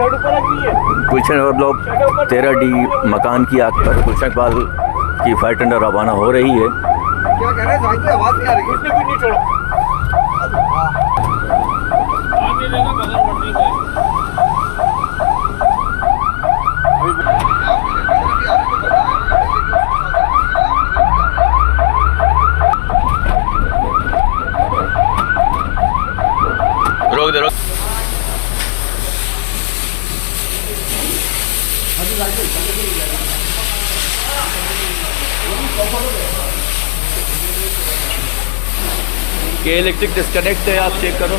गुलशन और लोग 13D मकान की आग पर गुलशन इकबाल की फायर टेंडर रवाना हो रही है। क्या कह रहे हैं साहब, आवाज नहीं आ रही। कुछ नहीं छोड़ो। रोक दे रोक। के इलेक्ट्रिक डिस्कनेक्ट है, आप चेक करो।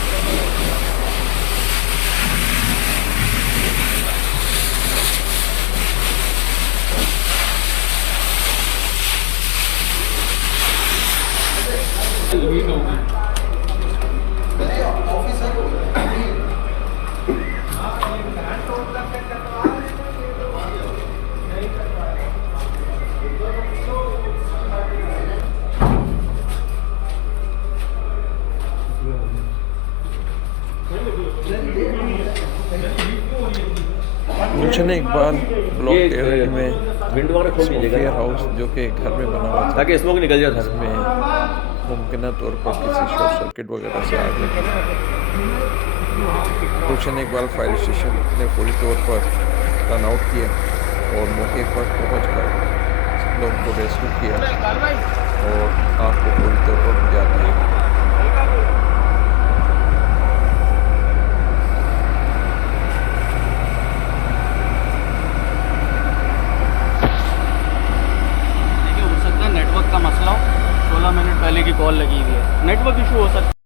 गुलशन इकबाल ब्लॉक 13 में सोफिया हाउस जो कि घर में बना हुआ था ताकि स्मोक निकल जाए था। में मुमकिन तौर पर किसी शॉर्ट सर्किट वगैरह से आग लगी। गुलशन इकबाल फायर स्टेशन ने पूरी तौर पर टर्न आउट किया और मौके पर पहुँच कर लोगों को रेस्क्यू किया और आग को पूरी तौर पर बुझा दिया। नेटवर्क का मसला हो, 16 मिनट पहले की कॉल लगी हुई है, नेटवर्क इशू हो सकता है।